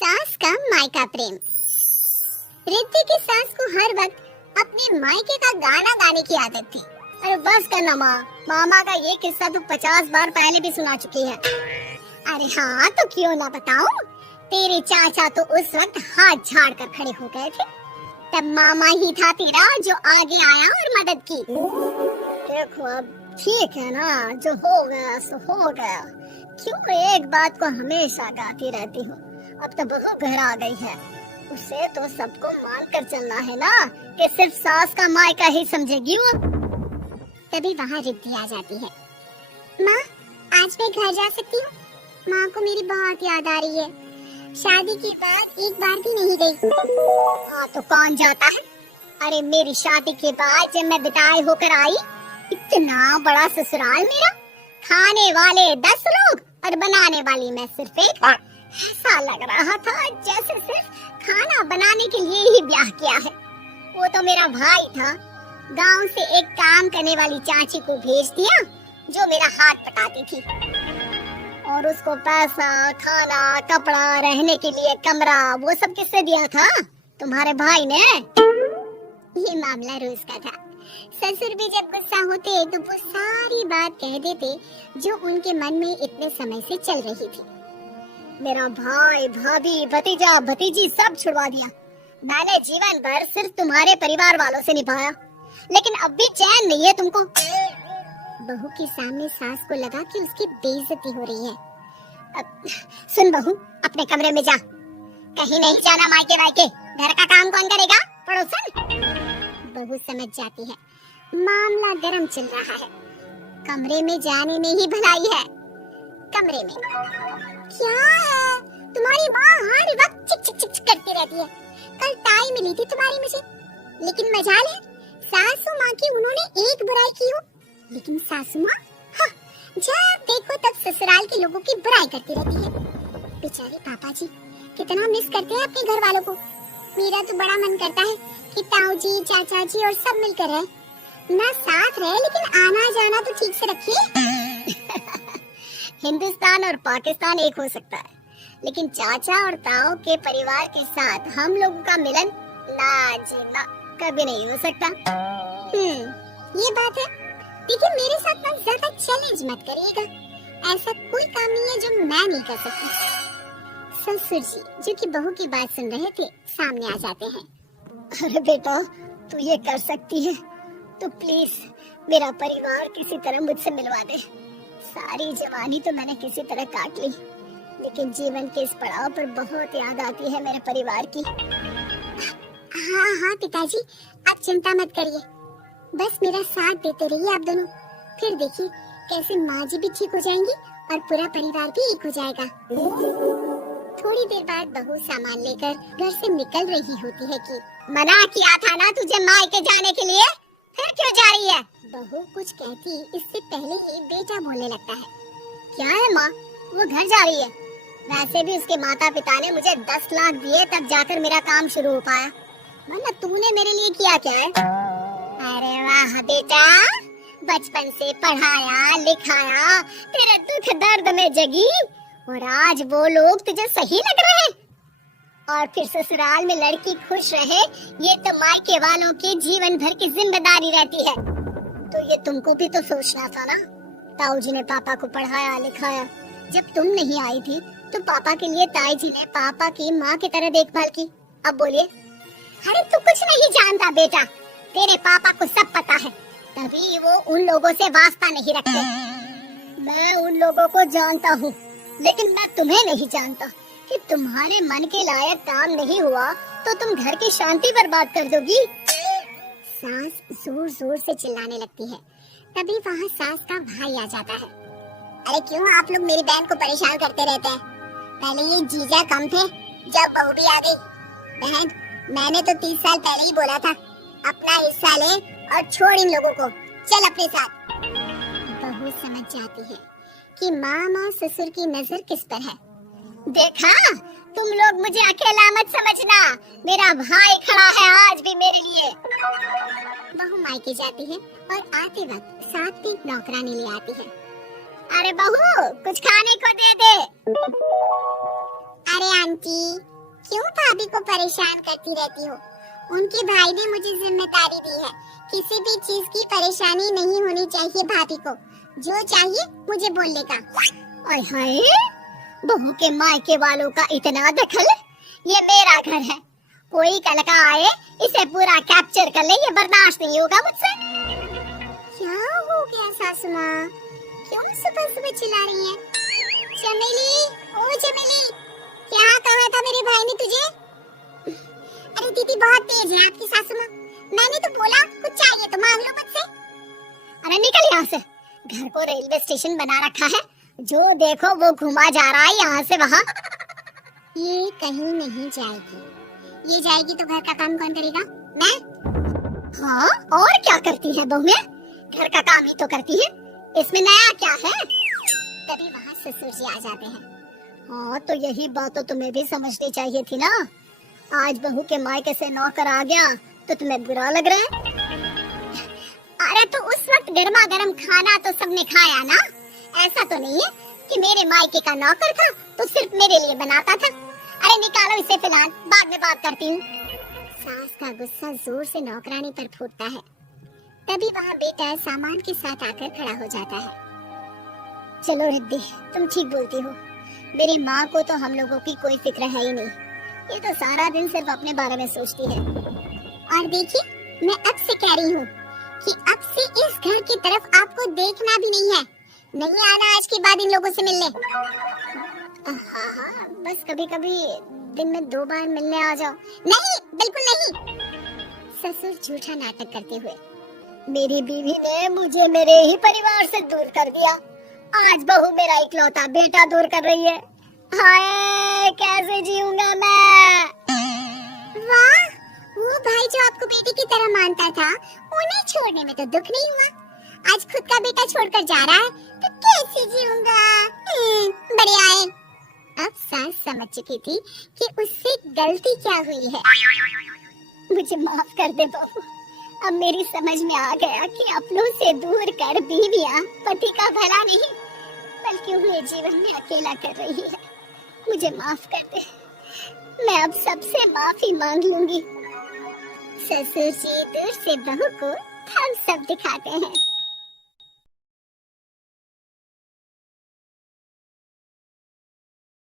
सास का मायका प्रेम। रिद्धि की सास को हर वक्त अपने मायके का गाना गाने की आदत थी। अरे बस करना माँ, मामा का ये किस्सा तो 50 बार पहले भी सुना चुकी है। अरे हाँ तो क्यों ना बताऊं। तेरे चाचा तो उस वक्त हाथ झाड़ कर खड़े हो गए थे, तब मामा ही था तेरा जो आगे आया और मदद की। देखो अब ठीक है ना, जो हो गया सो हो गया। क्यों एक बात को हमेशा गाती रहती हो। अब तो बहू घर आ गई है, उसे तो सबको मान कर चलना है ना कि सिर्फ सास का मायका ही समझेगी वो। तभी वहाँ रिद्धि आ जाती है। माँ आज मैं घर जा सकती हूँ? माँ को मेरी बहुत याद आ रही है। शादी के बाद एक बार भी नहीं गई। हाँ तो कौन जाता है। अरे मेरी शादी के बाद जब मैं विदाई होकर आई, इतना बड़ा ससुराल मेरा, खाने वाले 10 लोग और बनाने वाली मैं सिर्फ एक। ऐसा लग रहा था जैसे सिर्फ खाना बनाने के लिए ही ब्याह किया है। वो तो मेरा भाई था, गांव से एक काम करने वाली चाची को भेज दिया जो मेरा हाथ पटाती थी, और उसको पैसा, खाना, कपड़ा, रहने के लिए कमरा, वो सब किससे दिया था? तुम्हारे भाई ने। ये मामला रोज का था। ससुर भी जब गुस्सा होते तो वो सारी बात कह देते जो उनके मन में इतने समय से चल रही थी। मेरा भाई, भाभी, भतीजा, भतीजी सब छुड़वा दिया। मैंने जीवन भर सिर्फ तुम्हारे परिवार वालों से निभाया, लेकिन अब भी चैन नहीं है तुमको। बहू के सामने सास को लगा कि उसकी बेइज्जती हो रही है। अब सुन बहू, अपने कमरे में जा, कहीं नहीं जाना मायके वायके। घर का काम कौन करेगा? पड़ोसन। बहू समझ जाती है मामला गर्म चल रहा है। कमरे में जाने में ही भलाई है। कमरे में क्या है? तुम्हारी माँ हर वक्त चिक चिक चिक करती रहती है। कल टाई मिली थी तुम्हारी मुझे, लेकिन मजाल है सासू माँ की उन्होंने एक बुराई की हो। लेकिन सासू माँ हाँ, जब देखो तब ससुराल के लोगों की बुराई करती रहती है। बेचारे पापा जी कितना मिस करते हैं अपने घर वालों को। मेरा तो बड़ा मन करता है कि ताऊ जी, चाचा जी और सब मिलकर रहे, ना साथ रहे लेकिन आना जाना तो ठीक से रखिए। हिंदुस्तान और पाकिस्तान एक हो सकता है, लेकिन चाचा और ताऊ के परिवार के साथ हम लोगों का मिलन ना जी ना कभी नहीं हो सकता। ये बात है। देखिए मेरे साथ ना ज्यादा चैलेंज मत करिएगा, ऐसा कोई काम नहीं है जो मैं नहीं कर सकती। ससुर जी जो कि बहू की बात सुन रहे थे सामने आ जाते हैं। अरे बेटा तू ये कर सकती है तो प्लीज मेरा परिवार किसी तरह मुझसे मिलवा दे। सारी जवानी तो मैंने किसी तरह काट ली, लेकिन जीवन के इस पड़ाव पर बहुत याद आती है मेरे परिवार की। हाँ हाँ पिताजी आप चिंता मत करिए, बस मेरा साथ देते रहिए आप दोनों। फिर देखिए कैसे माँ जी भी ठीक हो जाएंगी और पूरा परिवार भी एक हो जाएगा। थोड़ी देर बाद बहू सामान लेकर घर से निकल रही होती है कि मना किया था ना तुझे मायके जाने के लिए, फिर क्यों जा रही है? बहू कुछ कहती इससे पहले ही बेटा बोलने लगता है। क्या है माँ? वो घर जा रही है। वैसे भी उसके माता पिता ने मुझे 10 लाख दिए तब जाकर मेरा काम शुरू हो पाया, वरना तूने मेरे लिए किया क्या है? अरे वाह बेटा, बचपन से पढ़ाया लिखाया, तेरे दुख दर्द में जगी और आज वो लोग तुझे सही लग रहे हैं। और फिर ससुराल में लड़की खुश रहे ये तो मायके वालों की जीवन भर की जिम्मेदारी रहती है। तो ये तुमको भी तो सोचना था ना। ताऊ जी ने पापा को पढ़ाया लिखाया, जब तुम नहीं आई थी तो पापा के लिए ताई जी ने पापा की माँ की तरह देखभाल की। अब बोलिए। अरे तू कुछ नहीं जानता बेटा, तेरे पापा को सब पता है, तभी वो उन लोगों से वास्ता नहीं रखते। मैं उन लोगों को जानता हूँ, लेकिन मैं तुम्हें नहीं जानता कि तुम्हारे मन के लायक काम नहीं हुआ तो तुम घर की शांति बर्बाद कर दोगी। सास जोर जोर से चिल्लाने लगती है। तभी वहाँ सास का भाई आ जाता है। अरे क्यों आप लोग मेरी बहन को परेशान करते रहते हैं? पहले ये जीजा कम थे, जब बहू भी आ गई। बहन मैंने तो 30 साल पहले ही बोला था अपना हिस्सा ले और छोड़ इन लोगों को, चल अपने साथ। बहू समझ जाती है कि मामा ससुर की नजर किस पर है। देखा, तुम लोग मुझे अकेला मत समझना, मेरा भाई खड़ा है आज भी मेरे लिए। बहू मायके जाती है और आते वक्त साथ में नौकरानी ले आती है। अरे बहू कुछ खाने को दे दे। अरे आंटी क्यों भाभी को परेशान करती रहती हो? उनके भाई ने मुझे जिम्मेदारी दी है, किसी भी चीज की परेशानी नहीं होनी चाहिए भाभी को। जो चाहिए मुझे बोलने का। ओए हाय, बहू के मायके वालों का इतना दखल? ये मेरा घर है, कोई कल का आए इसे पूरा कैप्चर कर ले, ये बर्दाश्त नहीं होगा मुझसे। क्या हो गया सासू माँ, क्यों सुबह सुबह चिल्ला रही है? चमेली, ओ चमेली, क्या कहा था मेरे भाई ने तुझे? अरे दीदी बहुत तेज है आपकी सासू माँ, मैंने तो बोला कुछ चाहिए तो मांग लो मुझसे। अरे निकल यहाँ से, घर को रेलवे स्टेशन बना रखा है, जो देखो वो घुमा जा रहा है यहाँ से वहाँ। ये कहीं नहीं जाएगी, ये जाएगी तो घर का काम कौन करेगा? मैं? हाँ, और क्या करती है बहुएं? घर का काम ही तो करती है, इसमें नया क्या है? तभी वहाँ ससुर जी आ जाते हैं। हाँ तो यही बात तो तुम्हें भी समझनी चाहिए थी ना। आज बहू के मायके से नौकर आ गया तो तुम्हें बुरा लग रहा है? अरे तो उस वक्त गर्मा गर्म खाना तो सबने खाया ना, ऐसा तो नहीं है कि मेरे मायके का नौकर था तो सिर्फ मेरे लिए बनाता था। अरे निकालो इसे फिलहाल, बाद में बात करती हूँ। सास का गुस्सा जोर से नौकरानी पर फूटता है, तभी वहाँ बेटा सामान के साथ आकर खड़ा हो जाता है। चलो रिद्धि, तुम ठीक बोलती हो, मेरी माँ को तो हम लोगों की कोई फिक्र है ही नहीं, ये तो सारा दिन सिर्फ अपने बारे में सोचती है। और देखिए, मैं अब से कह रही हूँ कि अब से इस घर की तरफ आपको देखना भी नहीं है, नहीं आना आज के बाद इन लोगों से मिलने। हाँ हाँ, बस कभी कभी दिन में 2 बार मिलने आ जाओ। नहीं, बिल्कुल नहीं। ससुर झूठा नाटक करते हुए, मेरी बीवी ने मुझे मेरे ही परिवार से दूर कर दिया, आज बहू मेरा इकलौता बेटा दूर कर रही है। हाय, कैसे जीऊंगा मैं? वाह, वो भाई जो आपको बेटे की तरह मानता था, उन्हें छोड़ने में तो दुख नहीं हुआ, आज खुद का बेटा छोड़कर जा रहा है तो कैसे जीऊंगा? बढ़िया है। अब सास समझ चुकी थी कि उससे गलती क्या हुई है। मुझे माफ कर दे बहू, अब मेरी समझ में आ गया कि अपनों से दूर कर बीवियां पति का भला नहीं बल्कि उन्हें जीवन में अकेला कर रही है। मुझे माफ कर दे, मैं अब सबसे माफी मांग लूंगी। ससुर जी दूर से बहू को थम्स अप दिखाते हैं।